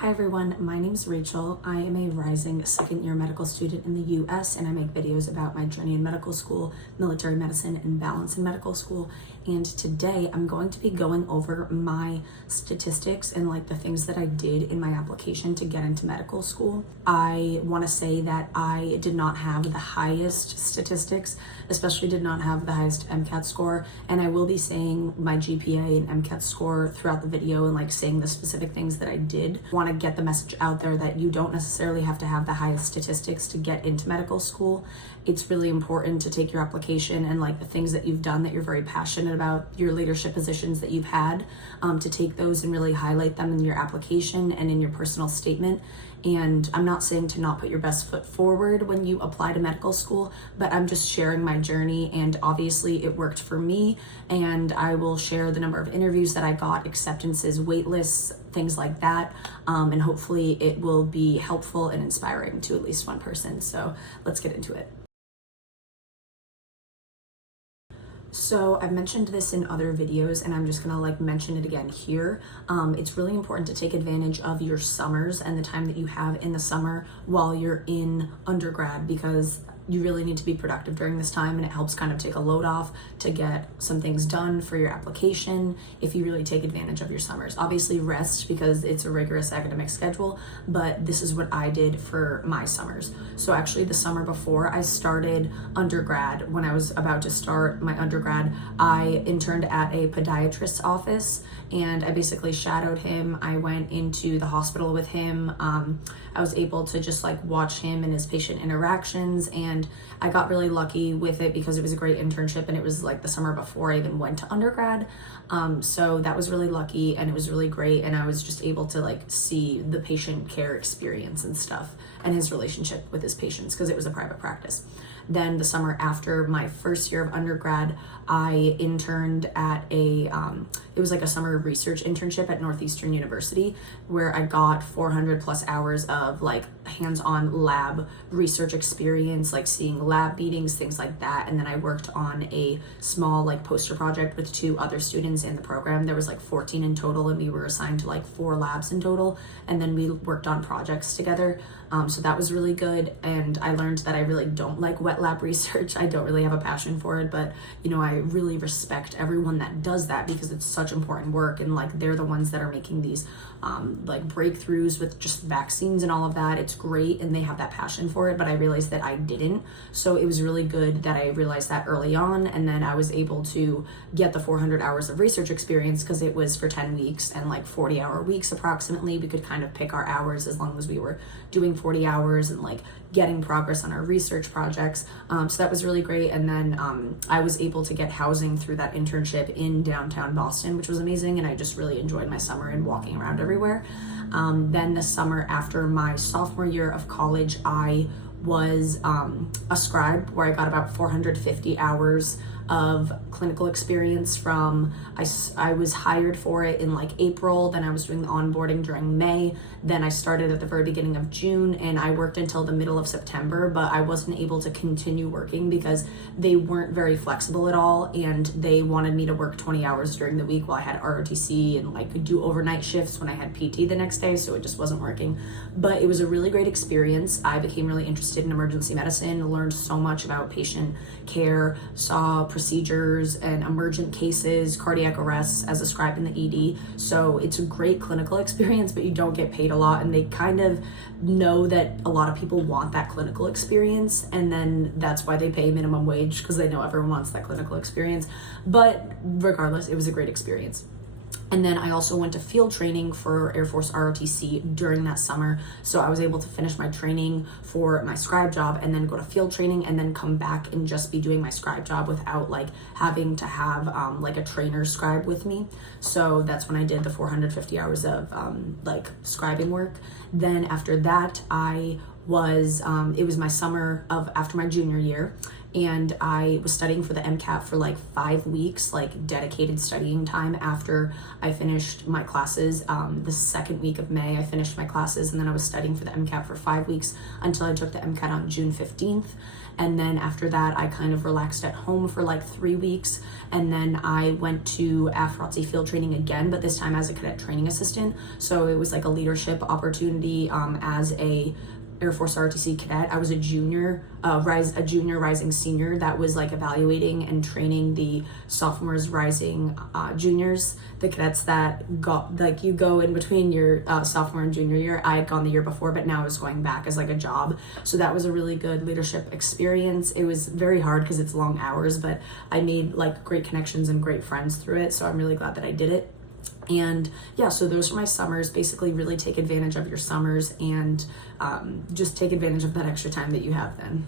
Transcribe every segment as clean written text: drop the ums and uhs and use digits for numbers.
Hi everyone, my name is Rachel. I am a rising second year medical student in the US and I make videos about my journey in medical school, military medicine, and balance in medical school. And today I'm going to be going over my statistics and the things that I did in my application to get into medical school. I want to say that I did not have the highest statistics, especially did not have the highest MCAT score, and I will be saying my GPA and MCAT score throughout the video and saying the specific things that I did. Want to get the message out there that you don't necessarily have to have the highest statistics to get into medical school. It's really important to take your application and the things that you've done that you're very passionate about, your leadership positions that you've had, to take those and really highlight them in your application and in your personal statement. And I'm not saying to not put your best foot forward when you apply to medical school, but I'm just sharing my journey, and obviously it worked for me, and I will share the number of interviews that I got, acceptances, wait lists, things like that, and hopefully it will be helpful and inspiring to at least one person. So let's get into it. So I've mentioned this in other videos and I'm just gonna mention it again here. It's really important to take advantage of your summers and the time that you have in the summer while you're in undergrad, because you really need to be productive during this time, and it helps kind of take a load off to get some things done for your application if you really take advantage of your summers. Obviously rest because it's a rigorous academic schedule, but this is what I did for my summers. So actually the summer before I started undergrad, when I was about to start my undergrad, I interned at a podiatrist's office and I basically shadowed him. I went into the hospital with him. I was able to just watch him and his patient interactions, and I got really lucky with it because it was a great internship and it was the summer before I even went to undergrad. So that was really lucky and it was really great, and I was just able to see the patient care experience and stuff and his relationship with his patients because it was a private practice. Then the summer after my first year of undergrad, I interned at it was a summer research internship at Northeastern University, where I got 400 plus hours of hands-on lab research experience, seeing lab meetings, things like that. And then I worked on a small poster project with 2 other students in the program. There was 14 in total, and we were assigned to 4 labs in total, and then we worked on projects together. So that was really good, and I learned that I really don't like wet lab research. I don't really have a passion for it, but I really respect everyone that does that because it's such important work, and they're the ones that are making these breakthroughs with just vaccines and all of that. It's great and they have that passion for it, but I realized that I didn't. So it was really good that I realized that early on, and then I was able to get the 400 hours of research experience because it was for 10 weeks and 40-hour weeks approximately. We could kind of pick our hours as long as we were doing 40 hours and getting progress on our research projects. So that was really great. And then I was able to get housing through that internship in downtown Boston, which was amazing. And I just really enjoyed my summer and walking around everywhere. Then the summer after my sophomore year of college, I was a scribe, where I got about 450 hours of clinical experience from, I was hired for it in April, then I was doing the onboarding during May, then I started at the very beginning of June, and I worked until the middle of September, but I wasn't able to continue working because they weren't very flexible at all, and they wanted me to work 20 hours during the week while I had ROTC and could do overnight shifts when I had PT the next day, so it just wasn't working. But it was a really great experience. I became really interested in emergency medicine, learned so much about patient care, saw procedures and emergent cases, cardiac arrests as a scribe in the ED. So it's a great clinical experience, but you don't get paid a lot, and they kind of know that a lot of people want that clinical experience, and then that's why they pay minimum wage, because they know everyone wants that clinical experience. But regardless, it was a great experience. And then I also went to field training for Air Force ROTC during that summer. So I was able to finish my training for my scribe job and then go to field training and then come back and just be doing my scribe job without having to have a trainer scribe with me. So that's when I did the 450 hours of scribing work. Then after that, I was, it was my summer of after my junior year, and I was studying for the MCAT for like 5 weeks, like dedicated studying time after I finished my classes. The second week of May, I finished my classes, and then I was studying for the MCAT for 5 weeks until I took the MCAT on June 15th. And then after that, I kind of relaxed at home for like 3 weeks. And then I went to AFROTC field training again, but this time as a cadet training assistant. So it was like a leadership opportunity as a Air Force ROTC cadet. I was a junior rising senior that was like evaluating and training the sophomores rising juniors, the cadets that got, like, you go in between your sophomore and junior year. I had gone the year before, but now I was going back as like a job. So that was a really good leadership experience. It was very hard because it's long hours, but I made like great connections and great friends through it. So I'm really glad that I did it. And yeah, so those are my summers. Basically, really take advantage of your summers and just take advantage of that extra time that you have then.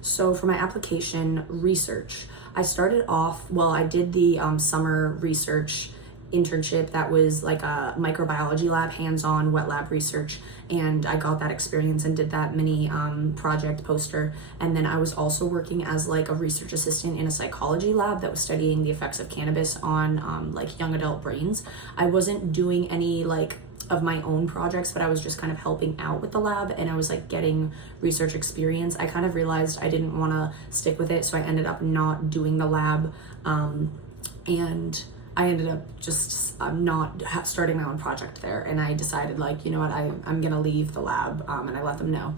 So for my application research, I started off, well, I did the summer research internship that was like a microbiology lab, hands-on wet lab research, and I got that experience and did that mini project poster. And then I was also working as like a research assistant in a psychology lab that was studying the effects of cannabis on like young adult brains. I wasn't doing any like of my own projects, but I was just kind of helping out with the lab, and I was like getting research experience. I kind of realized I didn't want to stick with it, so I ended up not doing the lab, and I ended up just not starting my own project there. And I decided, like, you know what, I'm gonna leave the lab, and I let them know.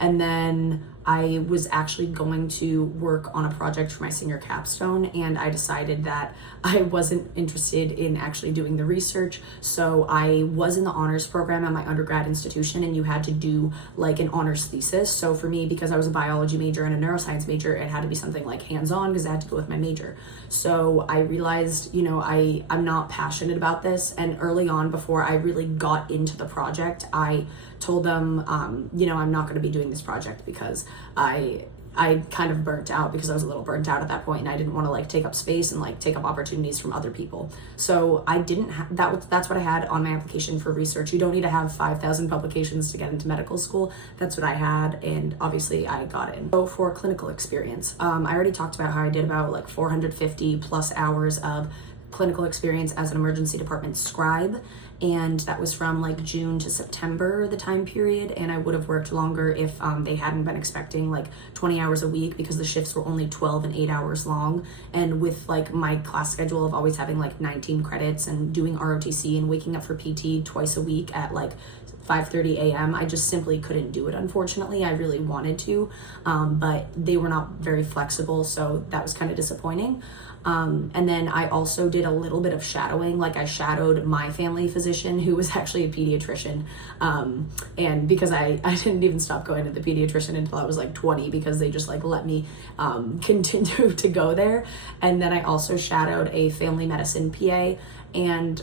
And then I was actually going to work on a project for my senior capstone, and I decided that I wasn't interested in actually doing the research. So I was in the honors program at my undergrad institution, and you had to do like an honors thesis. So for me, because I was a biology major and a neuroscience major, it had to be something like hands-on because I had to go with my major. So I realized, you know, I'm not passionate about this. And early on, before I really got into the project, I told them, you know, I'm not going to be doing this project because I kind of burnt out, because I was a little burnt out at that point, and I didn't want to like take up space and like take up opportunities from other people. So I didn't that's what I had on my application for research. You don't need to have 5,000 publications to get into medical school. That's what I had, and obviously I got in. So for clinical experience, I already talked about how I did about like 450 plus hours of clinical experience as an emergency department scribe, and that was from like June to September, the time period. And I would have worked longer if they hadn't been expecting like 20 hours a week, because the shifts were only 12 and 8 hours long. And with like my class schedule of always having like 19 credits and doing ROTC and waking up for PT twice a week at like 5:30 a.m. I just simply couldn't do it, unfortunately. I really wanted to, but they were not very flexible, so that was kind of disappointing. And then I also did a little bit of shadowing. Like I shadowed my family physician, who was actually a pediatrician. And because I didn't even stop going to the pediatrician until I was like 20, because they just like let me continue to go there. And then I also shadowed a family medicine PA, and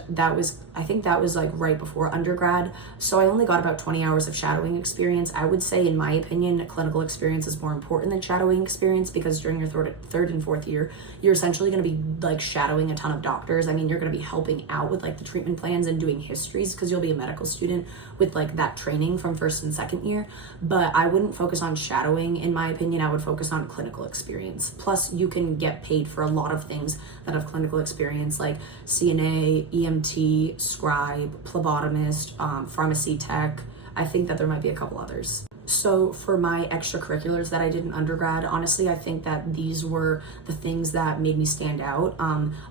I think that was like right before undergrad. So I only got about 20 hours of shadowing experience. I would say, in my opinion, clinical experience is more important than shadowing experience, because during your third and fourth year, you're essentially going to be like shadowing a ton of doctors. I mean, you're going to be helping out with like the treatment plans and doing histories, because you'll be a medical student with like that training from first and second year. But I wouldn't focus on shadowing, in my opinion. I would focus on clinical experience. Plus, you can get paid for a lot of things that have clinical experience, like CNA, EMT, scribe, phlebotomist, pharmacy tech. I think that there might be a couple others. So for my extracurriculars that I did in undergrad, honestly, I think that these were the things that made me stand out.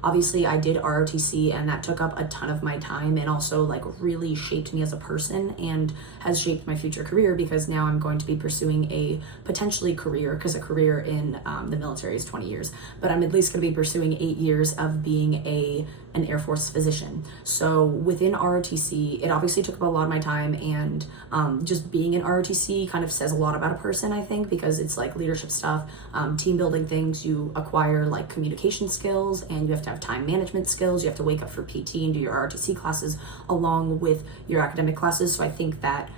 Obviously, I did ROTC, and that took up a ton of my time, and also like really shaped me as a person and has shaped my future career, because now I'm going to be pursuing a potentially career, because a career in the military is 20 years, but I'm at least going to be pursuing 8 years of being an Air Force physician. So within ROTC, it obviously took up a lot of my time, and just being in ROTC kind of says a lot about a person, I think, because it's like leadership stuff, team building things. You acquire like communication skills, and you have to have time management skills. You have to wake up for PT and do your ROTC classes along with your academic classes. So I think that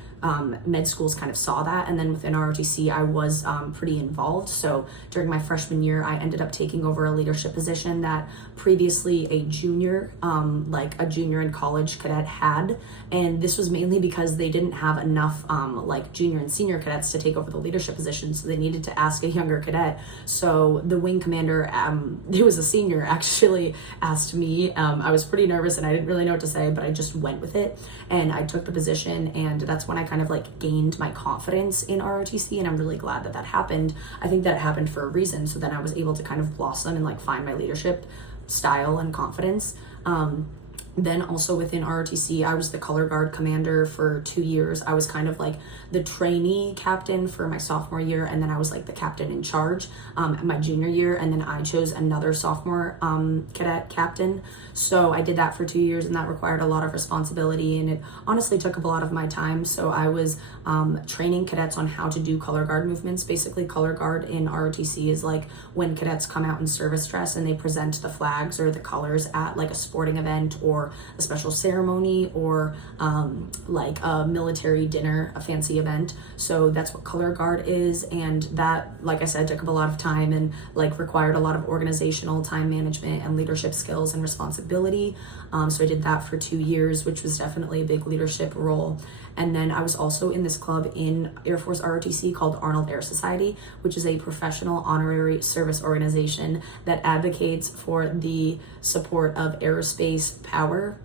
med schools kind of saw that. And then within ROTC, I was pretty involved. So during my freshman year, I ended up taking over a leadership position that previously a junior, like a junior in college cadet had. And this was mainly because they didn't have enough like junior and senior cadets to take over the leadership position. So they needed to ask a younger cadet. So the wing commander, who was a senior, actually asked me. I was pretty nervous and I didn't really know what to say, but I just went with it and I took the position, and that's when I kind of like gained my confidence in ROTC, and I'm really glad that that happened. I think that happened for a reason, so then I was able to kind of blossom and like find my leadership style and confidence. Then also within ROTC, I was the color guard commander for 2 years. I was kind of like the trainee captain for my sophomore year, and then I was like the captain in charge my junior year, and then I chose another sophomore cadet captain. So I did that for 2 years, and that required a lot of responsibility, and it honestly took up a lot of my time. So I was training cadets on how to do color guard movements. Basically, color guard in ROTC is like when cadets come out in service dress and they present the flags or the colors at like a sporting event or a special ceremony or like a military dinner, a fancy event. So that's what color guard is, and that, like I said, took up a lot of time and like required a lot of organizational time management and leadership skills and responsibility. So I did that for 2 years, which was definitely a big leadership role. And then I was also in this club in Air Force ROTC called Arnold Air Society, which is a professional honorary service organization that advocates for the support of aerospace power.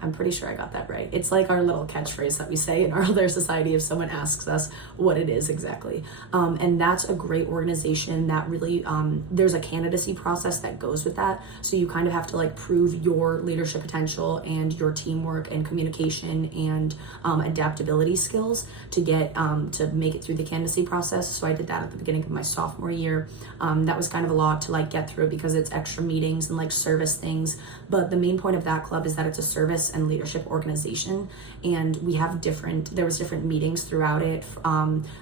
I'm pretty sure I got that right. It's like our little catchphrase that we say in Arnold Air Society if someone asks us what it is exactly. And that's a great organization that really, there's a candidacy process that goes with that. So you kind of have to like prove your leadership potential and your teamwork and communication and adaptability skills to get, to make it through the candidacy process. So I did that at the beginning of my sophomore year. That was kind of a lot to like get through because it's extra meetings and like service things. But the main point of that club is that it's a service and leadership organization, and we have there was different meetings throughout it,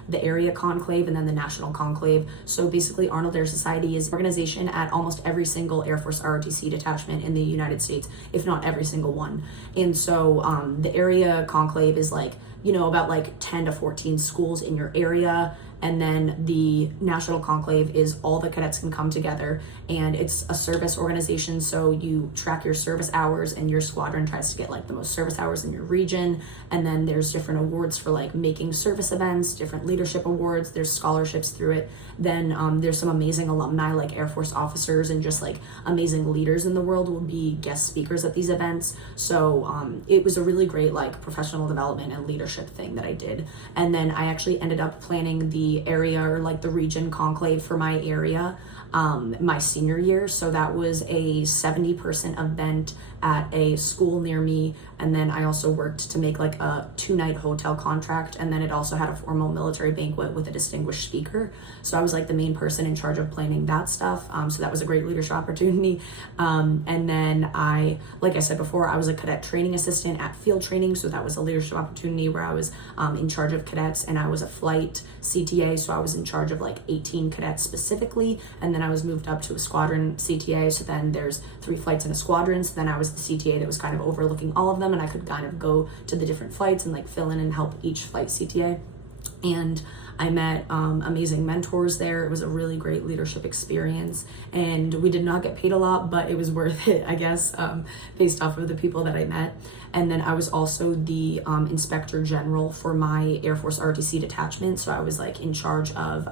the area conclave and then the national conclave. So basically Arnold Air Society is an organization at almost every single Air Force ROTC detachment in the United States, if not every single one. And so the area conclave is like, you know, about like 10 to 14 schools in your area. And then the national conclave is all the cadets can come together, and it's a service organization. So you track your service hours, and your squadron tries to get like the most service hours in your region. And then there's different awards for like making service events, different leadership awards. There's scholarships through it. Then there's some amazing alumni like Air Force officers and just like amazing leaders in the world will be guest speakers at these events. So it was a really great like professional development and leadership thing that I did. And then I actually ended up planning the area or like the region conclave for my area my senior year. So that was a 70-person event at a school near me, and then I also worked to make like a 2-night hotel contract, and then it also had a formal military banquet with a distinguished speaker. So I was like the main person in charge of planning that stuff. So that was a great leadership opportunity. And then like I said before, I was a cadet training assistant at field training, so that was a leadership opportunity where I was in charge of cadets, and I was a flight CTA, so I was in charge of like 18 cadets specifically, and then I was moved up to a squadron CTA, so then there's 3 flights in a squadron, so then I was the CTA that was kind of overlooking all of them, and I could kind of go to the different flights and like fill in and help each flight CTA. And I met amazing mentors there. It was a really great leadership experience, and we did not get paid a lot, but it was worth it, I guess, based off of the people that I met. And then I was also the inspector general for my Air Force ROTC detachment, so I was like in charge of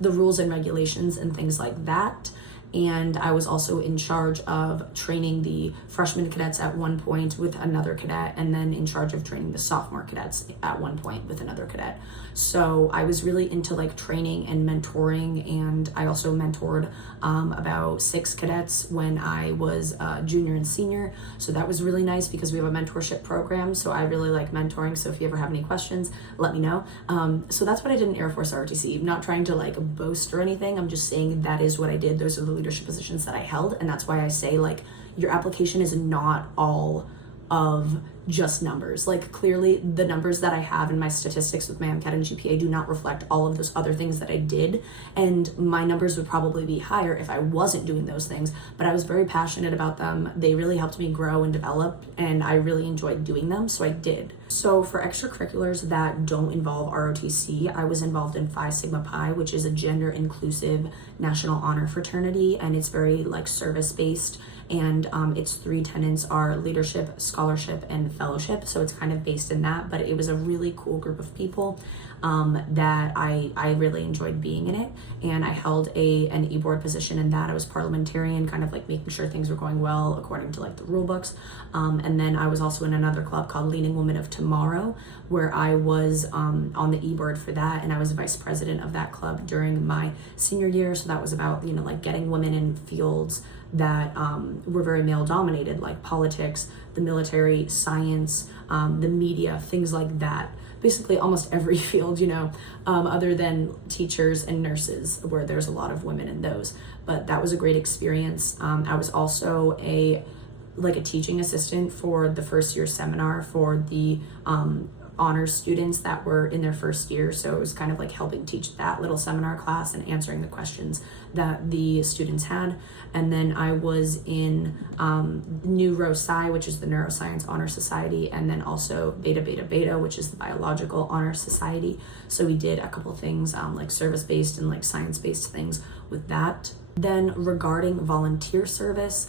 the rules and regulations and things like that. And I was also in charge of training the freshman cadets at one point with another cadet, and then in charge of training the sophomore cadets at one point with another cadet. So I was really into like training and mentoring, and I also mentored about 6 cadets when I was junior and senior. So that was really nice because we have a mentorship program. So I really like mentoring. So if you ever have any questions, let me know. So that's what I did in Air Force ROTC. Not trying to like boast or anything. I'm just saying that is what I did. Those are the leadership positions that I held, and that's why I say like your application is not all of just numbers. Like, clearly the numbers that I have in my statistics with my MCAT and GPA do not reflect all of those other things that I did, and my numbers would probably be higher if I wasn't doing those things, but I was very passionate about them. They really helped me grow and develop, and I really enjoyed doing them, so I did. So for extracurriculars that don't involve ROTC, I was involved in Phi Sigma Pi, which is a gender inclusive national honor fraternity, and it's very like service based, and its 3 tenets are leadership, scholarship, and fellowship. So it's kind of based in that, but it was a really cool group of people that I really enjoyed being in it, and I held an e-board position in that. I was parliamentarian, kind of like making sure things were going well according to like the rule books, and then I was also in another club called Leading Women of Tomorrow, where I was on the e-board for that, and I was vice president of that club during my senior year. So that was about, you know, like getting women in fields that were very male dominated, like politics, the military, science, the media, things like that. Basically almost every field, you know, other than teachers and nurses, where there's a lot of women in those. But that was a great experience. I was also a teaching assistant for the first year seminar for the honors students that were in their first year. So it was kind of like helping teach that little seminar class and answering the questions that the students had. And then I was in NeuroSci, which is the Neuroscience Honor Society, and then also Beta Beta Beta, which is the Biological Honor Society. So we did a couple things like service-based and like science-based things with that. Then regarding volunteer service,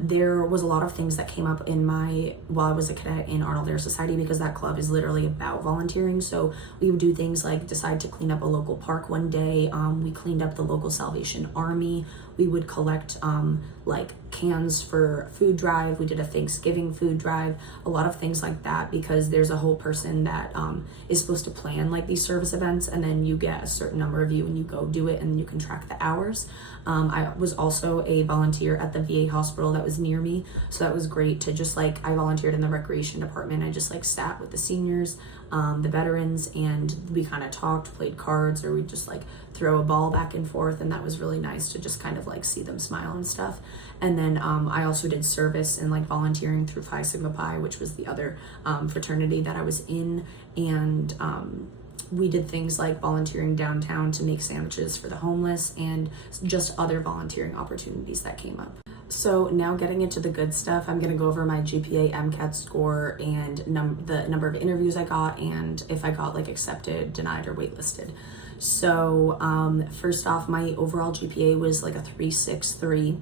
there was a lot of things that came up while I was a cadet in Arnold Air Society, because that club is literally about volunteering. So we would do things like decide to clean up a local park one day. We cleaned up the local Salvation Army. We would collect like cans for food drive. We did a Thanksgiving food drive, a lot of things like that, because there's a whole person that is supposed to plan like these service events, and then you get a certain number of you and you go do it, and you can track the hours. I was also a volunteer at the VA hospital that was near me, so that was great to just like, I volunteered in the recreation department. I just like sat with the seniors, the veterans, and we kind of talked, played cards, or we just like throw a ball back and forth, and that was really nice to just kind of like see them smile and stuff. And then I also did service and like volunteering through Phi Sigma Pi, which was the other fraternity that I was in, and we did things like volunteering downtown to make sandwiches for the homeless, and just other volunteering opportunities that came up. So now getting into the good stuff, I'm going to go over my GPA MCAT score and the number of interviews I got, and if I got like accepted, denied, or waitlisted. So first off, my overall GPA was like a 3.63,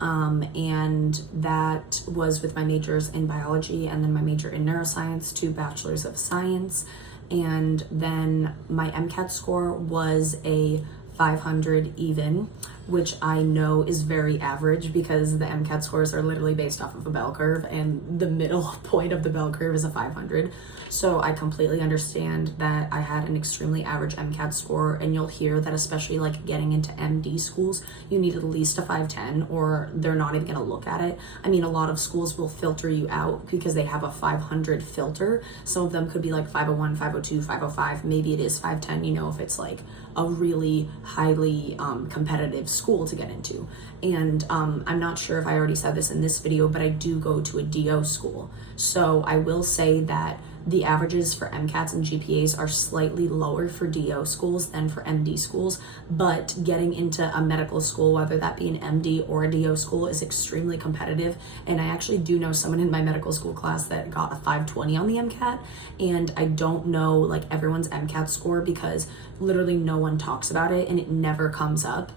and that was with my majors in biology and then my major in neuroscience, 2 bachelors of science. And then my MCAT score was a 500 even, which I know is very average, because the MCAT scores are literally based off of a bell curve, and the middle point of the bell curve is a 500. So I completely understand that I had an extremely average MCAT score, and you'll hear that especially like getting into MD schools, you need at least a 510 or they're not even gonna look at it. I mean, a lot of schools will filter you out because they have a 500 filter. Some of them could be like 501, 502, 505, maybe it is 510, you know, if it's like a really highly competitive school to get into. And I'm not sure if I already said this in this video, but I do go to a DO school. So I will say that the averages for MCATs and GPAs are slightly lower for DO schools than for MD schools, but getting into a medical school, whether that be an MD or a DO school, is extremely competitive. And I actually do know someone in my medical school class that got a 520 on the MCAT, and I don't know like everyone's MCAT score because literally no one talks about it and it never comes up.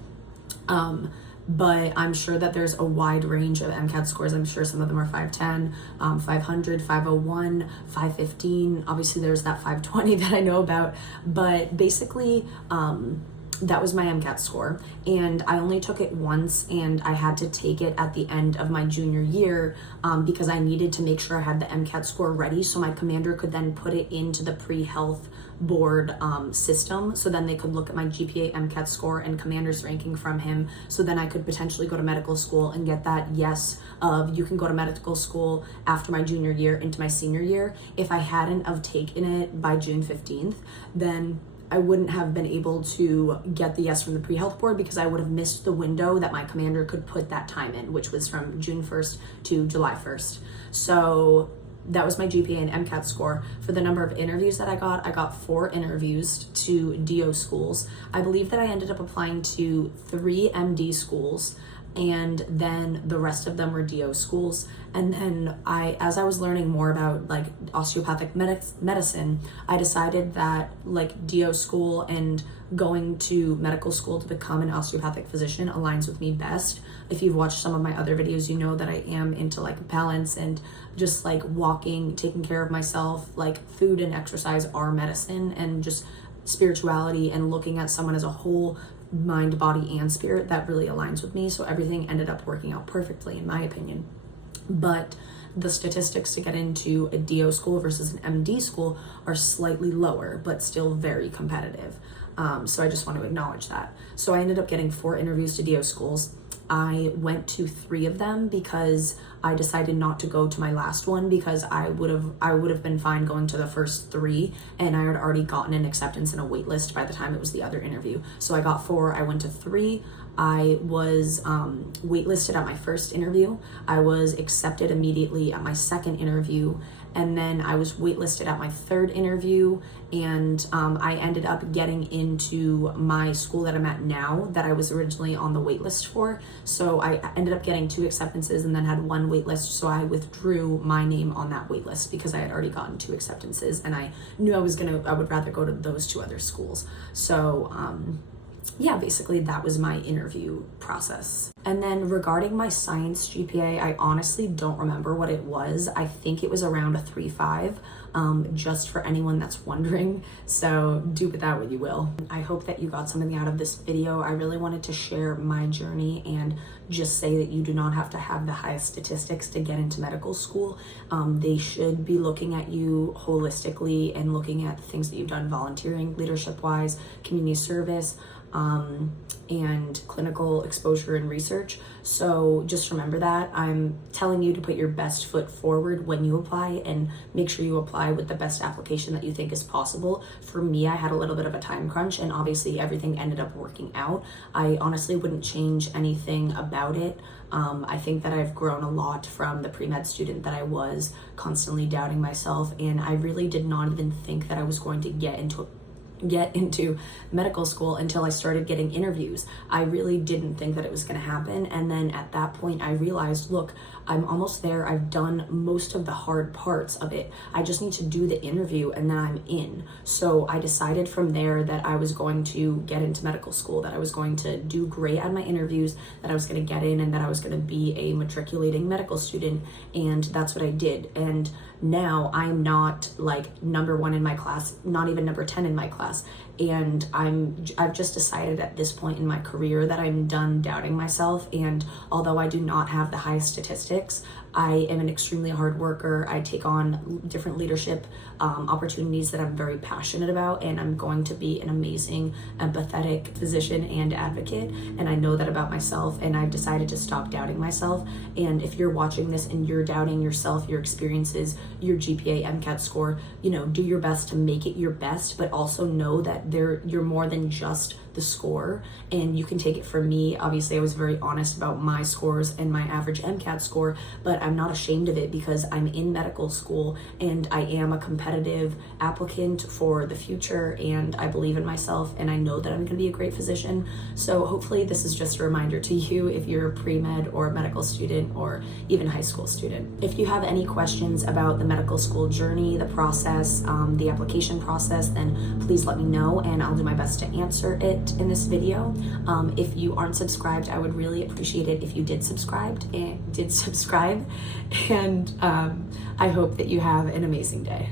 But I'm sure that there's a wide range of MCAT scores. I'm sure some of them are 510, 500, 501, 515. Obviously there's that 520 that I know about, but basically that was my MCAT score, and I only took it once, and I had to take it at the end of my junior year because I needed to make sure I had the MCAT score ready so my commander could then put it into the pre-health board system, so then they could look at my GPA MCAT score and commander's ranking from him, so then I could potentially go to medical school and get that yes of you can go to medical school after my junior year into my senior year. If I hadn't have taken it by June 15th, then I wouldn't have been able to get the yes from the pre-health board because I would have missed the window that my commander could put that time in, which was from June 1st to July 1st. So that was my GPA and MCAT score. For the number of interviews that I got 4 interviews to DO schools. I believe that I ended up applying to 3 MD schools, and then the rest of them were DO schools. And then as I was learning more about like osteopathic medicine, I decided that like DO school and going to medical school to become an osteopathic physician aligns with me best. If you've watched some of my other videos, you know that I am into like balance and just like walking, taking care of myself. Like food and exercise are medicine, and just spirituality and looking at someone as a whole, mind, body, and spirit, that really aligns with me. So everything ended up working out perfectly in my opinion. But the statistics to get into a DO school versus an MD school are slightly lower, but still very competitive. So I just want to acknowledge that. So I ended up getting 4 interviews to DO schools. I went to 3 of them because I decided not to go to my last one because I would have been fine going to the first 3, and I had already gotten an acceptance and a wait list by the time it was the other interview. So I got 4, I went to 3. I was waitlisted at my first interview. I was accepted immediately at my second interview, and then I was waitlisted at my third interview, and I ended up getting into my school that I'm at now that I was originally on the waitlist for. So I ended up getting 2 acceptances and then had 1 waitlist, so I withdrew my name on that waitlist because I had already gotten 2 acceptances, and I knew I would rather go to those 2 other schools. So yeah, basically that was my interview process. And then regarding my science GPA, I honestly don't remember what it was. I think it was around a 3.5, just for anyone that's wondering. So do with that what you will. I hope that you got something out of this video. I really wanted to share my journey and just say that you do not have to have the highest statistics to get into medical school. They should be looking at you holistically and looking at the things that you've done volunteering, leadership-wise, community service, and clinical exposure and research. So just remember that. I'm telling you to put your best foot forward when you apply, and make sure you apply with the best application that you think is possible. For me, I had a little bit of a time crunch, and obviously everything ended up working out. I honestly wouldn't change anything about it. I think that I've grown a lot from the pre-med student that I was, constantly doubting myself, and I really did not even think that I was going to get into medical school until I started getting interviews. I really didn't think that it was going to happen, and then at that point I realized, look, I'm almost there. I've done most of the hard parts of it. I just need to do the interview and then I'm in. So I decided from there that I was going to get into medical school, that I was going to do great at my interviews, that I was going to get in, and that I was going to be a matriculating medical student, and that's what I did. And now I'm not like number 1 in my class, not even number 10 in my class. And I've just decided at this point in my career that I'm done doubting myself. And although I do not have the highest statistics, I am an extremely hard worker. I take on different leadership opportunities that I'm very passionate about, and I'm going to be an amazing, empathetic physician and advocate. And I know that about myself, and I've decided to stop doubting myself. And if you're watching this and you're doubting yourself, your experiences, your GPA MCAT score, do your best to make it your best, but also know that you're more than just the score, and you can take it from me. Obviously, I was very honest about my scores and my average MCAT score, but I'm not ashamed of it because I'm in medical school and I am a competitive applicant for the future, and I believe in myself, and I know that I'm going to be a great physician. So hopefully this is just a reminder to you if you're a pre-med or a medical student or even high school student. If you have any questions about the medical school journey, the process, the application process, then please let me know and I'll do my best to answer it in this video. If you aren't subscribed, I would really appreciate it if you did subscribe, and I hope that you have an amazing day.